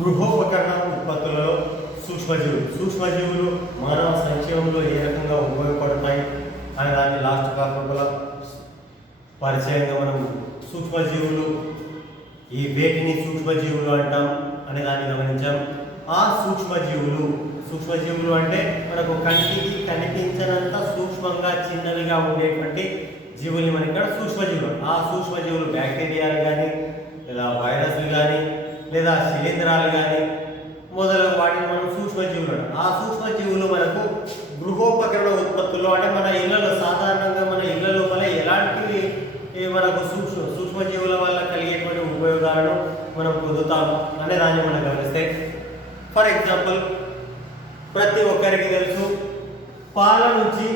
గృహోపకరణ ఉత్పత్తులలో సూక్ష్మజీవులు. సూక్ష్మజీవులు మానవ సంక్షేమంలో ఏ రకంగా ఉపయోగపడతాయి అనే దాన్ని లాస్ట్ కాకుండా పరిచయంగా మనం సూక్ష్మజీవులు ఈ వేటిని సూక్ష్మజీవులు అంటాం అనే దాన్ని గమనించాం. ఆ సూక్ష్మజీవులు సూక్ష్మజీవులు అంటే మనకు కంటికి కనిపించనంత సూక్ష్మంగా చిన్నవిగా ఉండేటువంటి జీవుల్ని మనం ఇక్కడ సూక్ష్మజీవులు ఆ సూక్ష్మజీవులు బ్యాక్టీరియాలు కానీ లేదా వైరస్లు కానీ లేదా శిలీంధ్రాలు కానీ మొదలైన వాటిని మనం సూక్ష్మజీవులు ఆ సూక్ష్మజీవులు మనకు గృహోపకరణ ఉత్పత్తుల్లో అంటే మన ఇళ్ళలో సాధారణంగా మన ఇళ్ళ లోపల ఎలాంటివి మనకు సూక్ష్మ సూక్ష్మజీవుల వల్ల కలిగేటువంటి ఉపయోగాలను మనం పొందుతాము అనే దాన్ని మనం గమనిస్తే ఫర్ ఎగ్జాంపుల్ ప్రతి ఒక్కరికి తెలుసు పాల నుంచి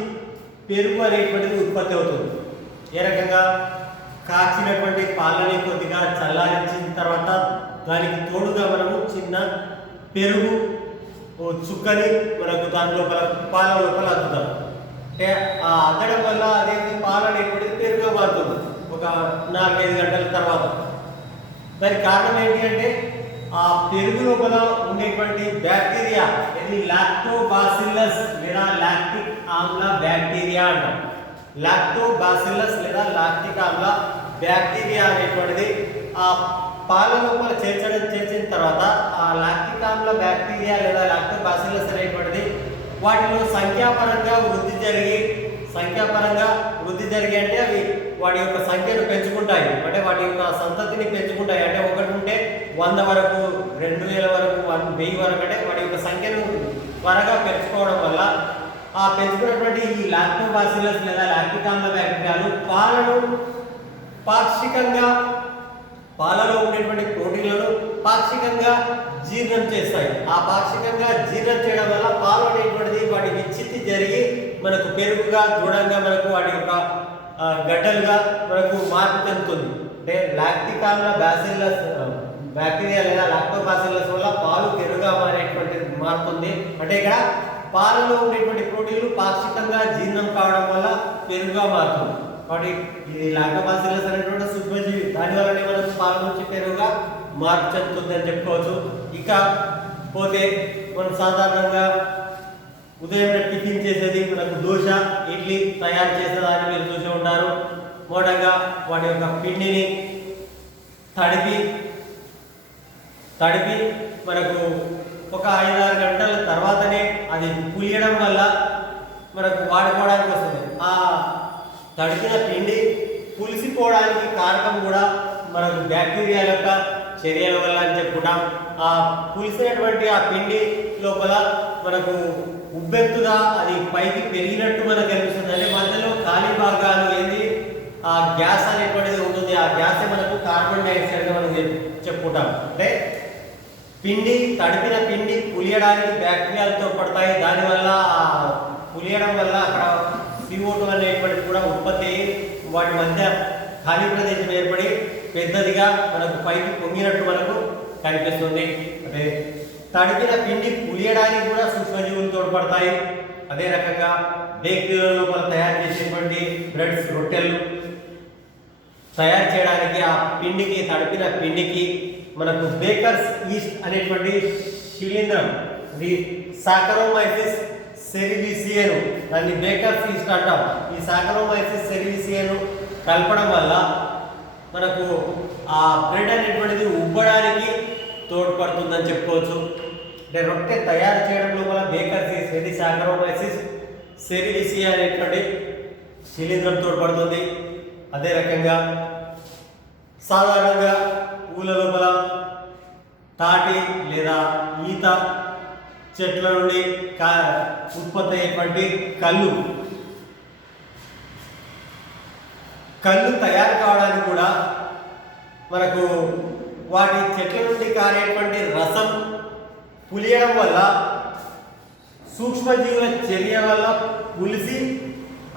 పెరుగు అనేటువంటిది ఉత్పత్తి అవుతుంది. ఏ రకంగా? కాచినటువంటి పాలని కొద్దిగా చల్లారించిన తర్వాత దానికి తోడుగా మనము చిన్న పెరుగు చుక్కని మనకు దాని లోపల పాల లోపల అద్దుతాం. అంటే ఆ అద్దడం వల్ల అదేంటి? పాలు అనేటువంటిది పెరుగుగా మారుతుంది ఒక నాలుగైదు గంటల తర్వాత. దానికి కారణం ఏంటి అంటే ఆ పెరుగు లోపల ఉండేటువంటి బ్యాక్టీరియా ఇది లాక్టోబాసిల్లస్ లేదా లాక్టిక్ ఆమ్ల బ్యాక్టీరియా అంటాం. లాక్టోబాసిల్లస్ లేదా లాక్టిక్ ఆమ్ల బ్యాక్టీరియా అనేటువంటిది ఆ పాల లోపల చేర్చడం చేర్చిన తర్వాత ఆ లాక్టిక్ ఆమ్ల బ్యాక్టీరియా లేదా లాక్టోబాసిల్లస్ అనేటువంటిది వాటిలో సంఖ్యాపరంగా వృద్ధి జరిగి సంఖ్యాపరంగా వృద్ధి జరిగి అంటే అవి వాటి యొక్క సంఖ్యను పెంచుకుంటాయి. అంటే వాటి యొక్క సంతతిని పెంచుకుంటాయి. అంటే ఒకటి ఉంటే వంద వరకు రెండు వేల వరకు వన్ వెయ్యి వరకు అంటే వాటి యొక్క సంఖ్యను త్వరగా పెంచుకోవడం వల్ల ఆ పెంచుకున్నటువంటి ఈ లాక్టోబాసిల్లస్ లేదా లాక్టిక్ ఆమ్ల బ్యాక్టీరియాలు పాలను పాక్షికంగా పాలలో ఉండేటువంటి ప్రోటీన్లను పాక్షికంగా జీర్ణం చేస్తాయి. ఆ పాక్షికంగా జీర్ణం చేయడం వల్ల పాలు అనేటువంటిది వాటి విచ్చిత్తి జరిగి మనకు పెరుగుగా దృఢంగా మనకు వాటి యొక్క గడ్డలుగా మనకు మార్పు చెందుతుంది. అంటే లాక్టికాల బ్యాసిల్లస్ బ్యాక్టీరియా లేదా లాక్టోబాసిల్లస్ వల్ల పాలు పెరుగుగా మారేటువంటి మారుతుంది. అంటే ఇక్కడ పాలలో ఉండేటువంటి ప్రోటీన్లు పాక్షికంగా జీర్ణం కావడం వల్ల పెరుగుగా మారుతుంది. కాబట్టి ఇది లాక్టోబాసిల్లస్ అనేటువంటి సూక్ష్మజీవి. దాని వల్లనే మనకు పాల నుంచి పెరుగుగా మార్పు చెందుతుంది అని చెప్పుకోవచ్చు. ఇక పోతే మనం సాధారణంగా ఉదయం టిఫిన్ చేసేది మనకు దోశ ఇడ్లీ తయారు చేసేదాన్ని మీరు చూసి ఉంటారు. మోడగా వాటి యొక్క పిండిని తడిపి తడిపి మనకు ఒక ఐదారు గంటల తర్వాతనే అది పులియడం వల్ల మనకు వాడుకోవడానికి వస్తుంది. ఆ తడిపిన పిండి పులిసిపోవడానికి కారణం కూడా మనకు బ్యాక్టీరియా యొక్క చర్యల వల్ల అని చెప్పుకుంటాం ఆ పులిసినటువంటి ఆ పిండి లోపల మనకు ఉబ్బెత్తుగా అది పైకి పెరిగినట్టు మనకు కనిపిస్తుంది అంటే మధ్యలో ఖాళీ భాగాలు ఏంది? ఆ గ్యాస్ అనేటువంటిది ఉంటుంది. ఆ గ్యాస్ మనకు కార్బన్ డైఆక్సైడ్ మనం చెప్- చెప్పుకుంటాం. అంటే పిండి తడిపిన పిండి పులియడానికి బ్యాక్టీరియాలతో పడతాయి. దానివల్ల ఆ పులియడం వల్ల అక్కడ CO2 అనేటువంటిది కూడా ఉత్పత్తి అయ్యి వాటి మధ్య ఖాళీ ప్రదేశం ఏర్పడి పెద్దదిగా మనకు పైకి పొంగినట్టు మనకు కనిపిస్తుంది. అంటే తడిపిన పిండి పులియడానికి కూడా సూక్ష్మజీవులు తోడ్పడతాయి. అదే రకంగా బేకరీలలో మనం తయారు చేసేటువంటి బ్రెడ్స్ రొట్టెలు తయారు చేయడానికి ఆ పిండికి తడిపిన పిండికి మనకు బేకర్స్ ఈస్ట్ అనేటువంటి శిలీంద్రం ఇది సాకరోమైసిస్ సెరివిసియను దాన్ని బేకర్స్ ఈస్ట్ అంటాం. ఈ సాకరోమైసిస్ సెరివిసియను కలపడం వల్ల మనకు ఆ బ్రెడ్ అనేటువంటిది ఉబ్బడానికి తోడ్పడుతుందని చెప్పుకోవచ్చు. అంటే రొట్టె తయారు చేయడం లోపల బేకర్స్ ఈస్ట్ ఇది సాకరోమైసిస్ సెరివిసియా అనేటువంటి శిలీంద్రం తోడ్పడుతుంది. అదే రకంగా సాధారణంగా పూల లోపల తాటి లేదా ఈత చెట్ల నుండి కా ఉత్పత్తి అయ్యేటువంటి కళ్ళు కళ్ళు తయారు కావడానికి కూడా మనకు వాటి చెట్ల నుండి కారేటువంటి రసం పులియడం వల్ల సూక్ష్మజీవుల చర్య వల్ల పులిసి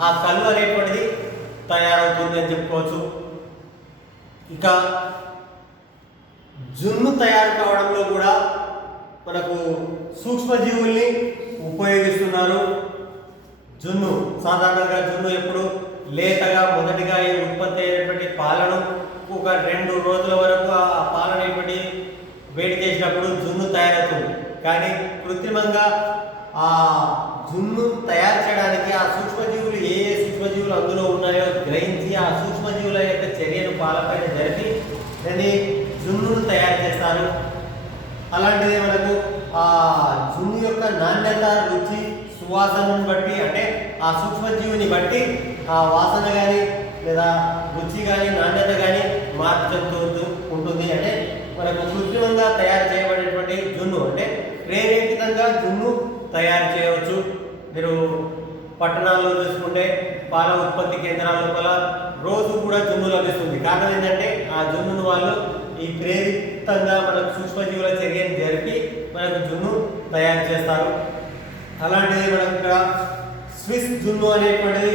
ఆ కళ్ళు అనేటువంటిది తయారవుతుందని చెప్పుకోవచ్చు. ఇక జున్ను తయారు కావడంలో కూడా మనకు సూక్ష్మజీవుల్ని ఉపయోగిస్తున్నారు. జున్ను సాధారణంగా జున్ను ఎప్పుడు? లేతగా మొదటిగా ఈ ఉత్పత్తి అయినటువంటి పాలను ఒక రెండు రోజుల వరకు ఆ పాలనేటువంటి వేడి చేసినప్పుడు జున్ను కానీ కృత్రిమంగా ఆ జున్ను తయారు చేయడానికి ఆ సూక్ష్మజీవులు ఏ ఏ సూక్ష్మజీవులు అందులో ఉన్నాయో గ్రహించి ఆ సూక్ష్మజీవుల యొక్క చర్యను పాలపైన జరిపి దాన్ని జున్నును తయారు చేస్తారు. అలాంటిదే మనకు ఆ జున్ను యొక్క నాణ్యత రుచి సువాసనను బట్టి అంటే ఆ సూక్ష్మజీవుని బట్టి ఆ వాసన కానీ లేదా రుచి కానీ నాణ్యత కానీ మార్పు చెందుతూ ఉంటుంది. అంటే మనకు కృత్రిమంగా తయారు చేయబడినటువంటి జున్ను అంటే ప్రేరేపితంగా జున్ను తయారు చేయవచ్చు. మీరు పట్టణాల్లో చూసుకుంటే పాల ఉత్పత్తి కేంద్రాల లోపల రోజు కూడా జున్ను లభిస్తుంది. కారణం ఏంటంటే ఆ జున్నును వాళ్ళు ఈ ప్రేరితంగా మనకు సూక్ష్మజీవుల చర్యను జరిపి మనకు జున్ను తయారు చేస్తారు. అలాంటిది మనకు ఇక్కడ స్విస్ జున్ను అనేటువంటిది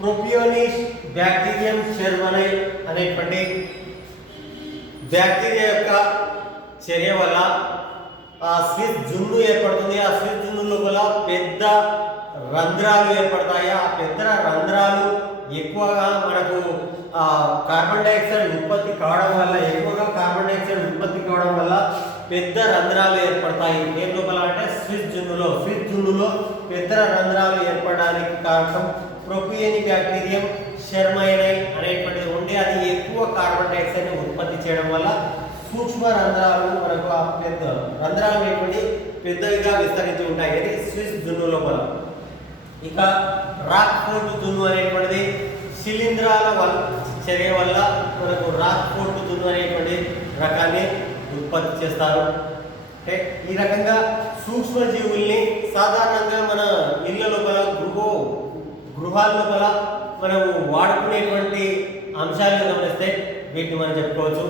ప్రొపియోనిస్ బ్యాక్టీరియం షెర్మనై అనేటువంటి బ్యాక్టీరియా యొక్క చర్య వల్ల ఆ స్విత్ జున్ను ఏర్పడుతుంది. ఆ స్విస్ జున్ను లోపల పెద్ద రంధ్రాలు ఏర్పడతాయి. ఆ పెద్ద రంధ్రాలు ఎక్కువగా మనకు కార్బన్ డైఆక్సైడ్ ఉత్పత్తి కావడం వల్ల ఎక్కువగా కార్బన్ డైఆక్సైడ్ ఉత్పత్తి కావడం వల్ల పెద్ద రంధ్రాలు ఏర్పడతాయి. ఏం లోపల అంటే స్విస్ జున్నులో స్విస్ జున్నులో పెద్ద రంధ్రాలు ఏర్పడడానికి కారణం ప్రొపియని బ్యాక్టీరియం షెర్మైనై అనేటువంటిది ఉండి అది ఎక్కువ కార్బన్ డైఆక్సైడ్ని ఉత్పత్తి చేయడం వల్ల సూక్ష్మ రంధ్రాలు మనకు ఆ పెద్ద రంధ్రాలు అనేటువంటి పెద్దవిగా విస్తరించి ఉంటాయి. అది స్విస్ జున్ను లోపల ఇక రాక్ ఫోర్ట్ జున్ను అనేటువంటిది శిలీంధ్రాల వల్ల చర్య వల్ల మనకు రాక్ ఫోర్ట్ జున్ను అనేటువంటి రకాన్ని ఉత్పత్తి చేస్తారు. అంటే ఈ రకంగా సూక్ష్మజీవుల్ని సాధారణంగా మన గృహాల లోపల మనం వాడుకునేటువంటి అంశాలను గమనిస్తే వీటిని మనం చెప్పుకోవచ్చు.